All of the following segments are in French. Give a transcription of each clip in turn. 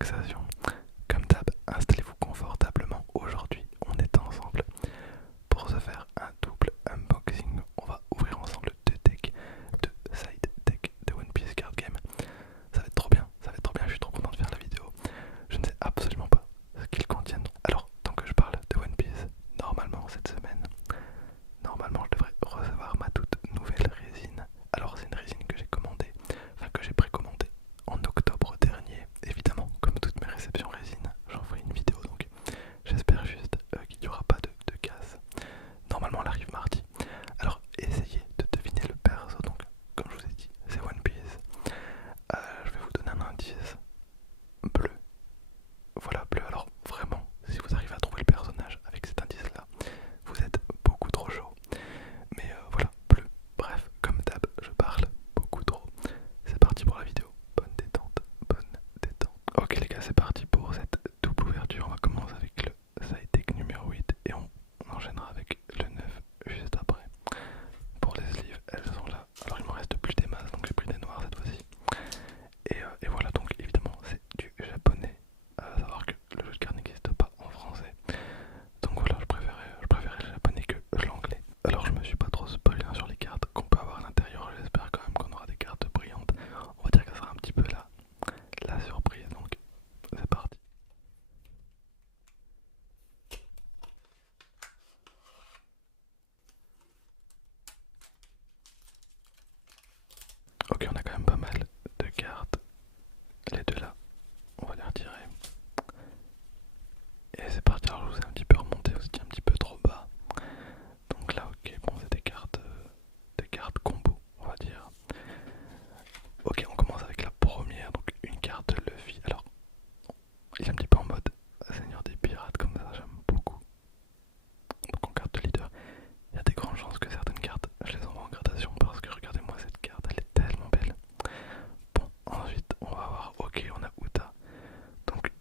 relaxation. Comme d'hab, installez-vous confortablement. Aujourd'hui, on est ensemble pour se faire un double unboxing. On va ouvrir ensemble deux decks, deux side decks de One Piece Card Game. Ça va être trop bien, ça va être trop bien, je suis trop content de faire la vidéo. Je ne sais absolument pas ce qu'ils contiennent. Alors, tant que je parle de One Piece, normalement cette semaine, normalement je devrais recevoir ma toute nouvelle résine. Alors c'est une résine que j'ai commandée, enfin que j'ai précommandée en octobre dernier. Évidemment, comme toutes mes réceptions résine, j'en ferai une vidéo, donc j'espère juste qu'il n'y aura pas de casse. Normalement elle arrive mardi. Alors essayez de deviner le perso, donc comme je vous ai dit, c'est One Piece. Je vais vous donner un indice bleu. Voilà, bleu. Alors vraiment, si vous arrivez à trouver le personnage avec cet indice là, vous êtes beaucoup trop chaud. Mais voilà, bleu. Bref, comme d'hab, je parle beaucoup trop. C'est parti pour la vidéo. Bonne détente, bonne détente. Ok les gars, c'est parti pour cette double ouverture. On va commencer avec le side deck numéro 8 et on enchaînera avec le 9 juste après. Pour les sleeves, elles sont là. Alors il m'en reste plus des masses, donc j'ai pris des noirs cette fois-ci. Et voilà, donc évidemment c'est du japonais. À savoir que le jeu de cartes n'existe pas en français. Donc voilà, je préférais le japonais que l'anglais. Alors je me suis pas trop spoilé sur les cartes qu'on peut avoir à l'intérieur. J'espère quand même qu'on aura des cartes brillantes. On va dire que ça sera un petit peu la surprise. Donc c'est parti. Ok, on a quand même pas mal de cartes. Les deux là, on va les retirer. Et c'est parti, alors je vous ai un petit peu remonté, vous étiez un petit peu trop bas. Donc là, ok, bon, c'est des cartes combo, on va dire. Ok, on commence avec la première, donc une carte Luffy. Alors, il est un petit peu en mode Seigneur des Pirates, comme ça, j'aime beaucoup. Donc en carte de leader, il y a des grandes chances que certaines cartes, je les envoie en gradation parce que regardez-moi cette carte, elle est tellement belle. Bon, ensuite, on va voir, ok, on a Uta. Donc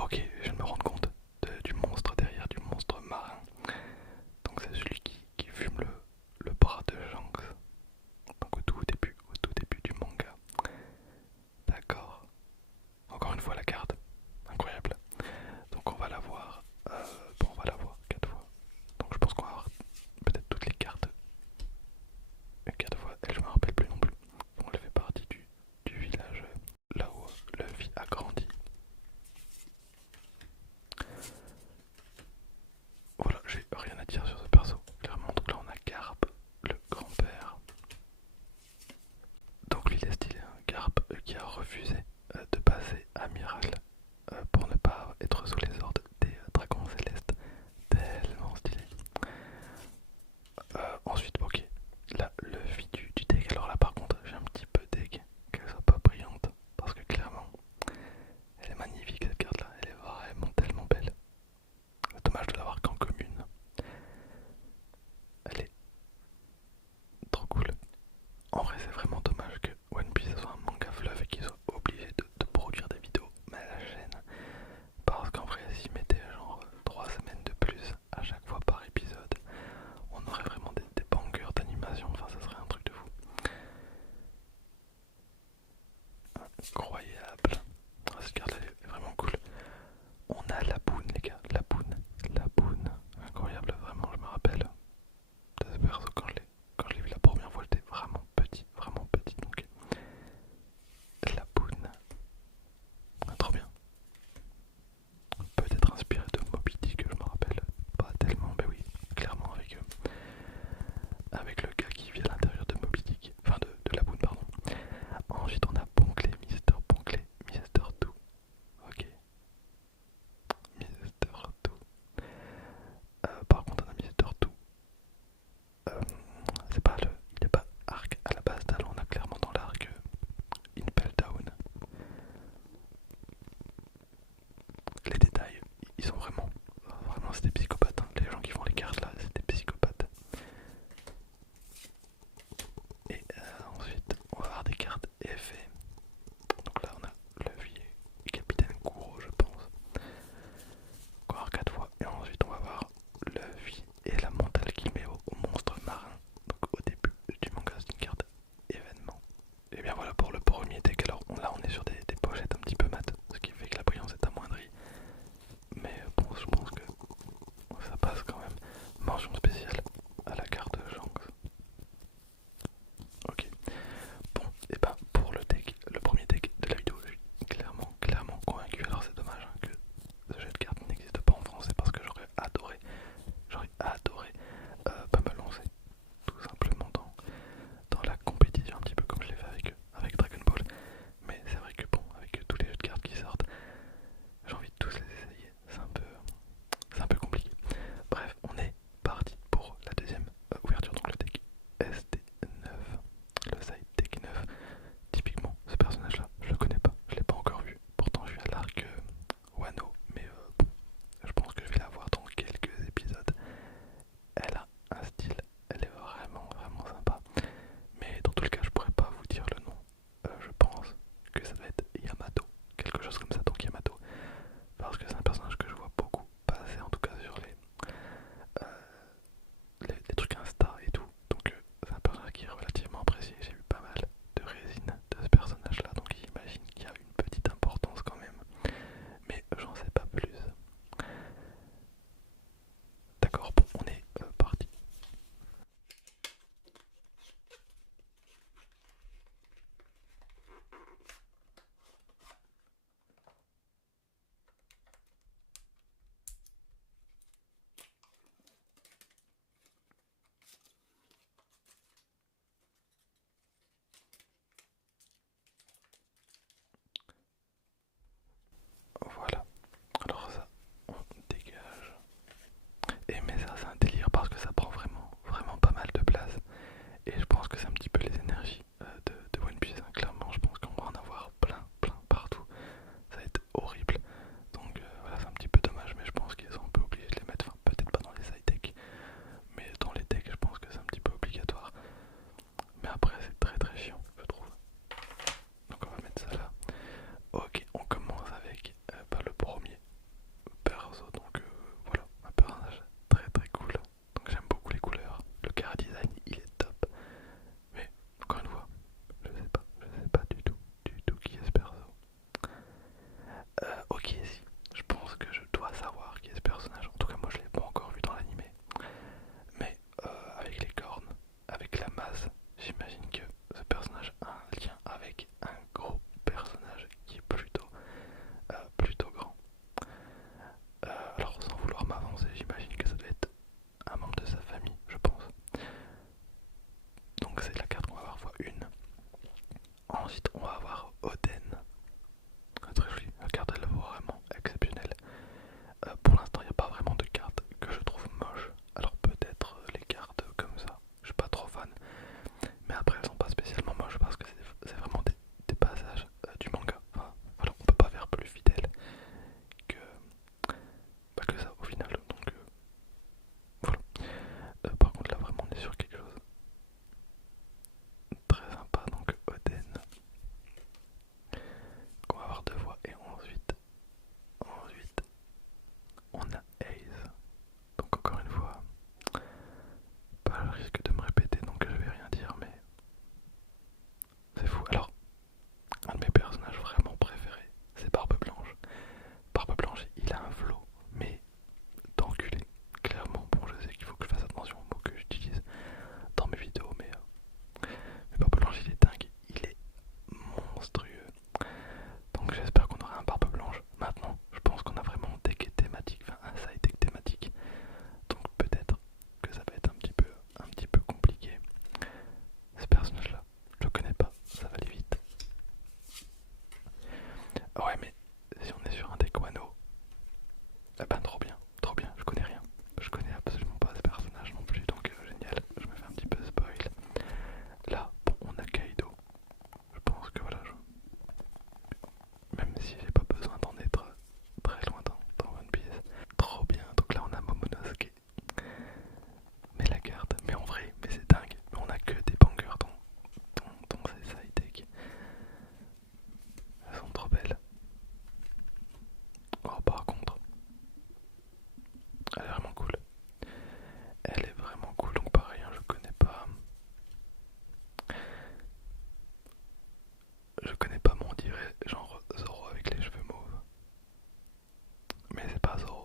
Ok, je viens de me rendre compte du monstre derrière, du monstre marin. Donc c'est celui qui fume le bras de Shanks. Donc au tout début du manga. D'accord. Encore une fois la carte. Incroyable. Donc on va la voir. Bon, on va la voir 4 fois. Donc je pense qu'on va avoir peut-être toutes les cartes 4 fois. Et je me rappelle plus non plus. Donc elle fait partie du village là où Luffy a grandi. Voilà, j'ai rien à dire sur ce perso. Clairement, donc là on a Garp, le grand-père. Donc lui il est stylé, hein. Garp qui a refusé de passer amiral pour ne pas être sous les ordres des dragons célestes. Tellement stylé. Ensuite, ok, là le vie du deck. Alors là par contre j'ai un petit peu deg qu'elle soit pas brillante. Parce que clairement elle est magnifique cette carte là. Elle est vraiment tellement belle. Dommage de l'avoir qu'en commune. Elle est trop cool. En vrai, c'est vraiment dommage que One Piece soit un manga fleuve et qu'il soit obligé de produire des vidéos, mais à la chaîne. Parce qu'en vrai, s'ils mettaient genre 3 semaines de plus à chaque fois par épisode, on aurait vraiment des bangers d'animation. Enfin, ça serait un truc de fou. Incroyable. Ah, cette carte elle est vraiment cool. On a la boune, les gars. La boune. La boune. Incroyable, vraiment, je me rappelle de ce perso quand je l'ai vu la première fois, j'étais vraiment petit, donc la boune, ah, trop bien. Peut-être inspiré de Moby Dick, je me rappelle pas tellement, mais oui, clairement avec le gars qui vit à l'intérieur de Moby Dick, enfin de la boune, pardon. Ensuite on a Ponkley, Mister Two, ok, Mister Two. Par contre on a Mister Two, c'est pas il n'est pas arc à la base, là on a clairement dans l'arc Impel Down. Les détails, ils sont vraiment c'est des psychopathes, hein. Les gens qui font les cartes là, c'est des psychopathes. Et ensuite, on va avoir des cartes effets. Donc là, on a Luffy et Capitaine Kuro, je pense. Encore 4 fois. Et ensuite, on va voir Luffy et la mentale qu'il met au monstre marin. Donc au début du manga, c'est une carte événement. Et bien voilà pour le premier deck. Alors là, on est sur des pochettes un petit peu mat, ce qui fait que la brillance est amoindrie. Mais bon, je pense que mais c'est pas Zoro.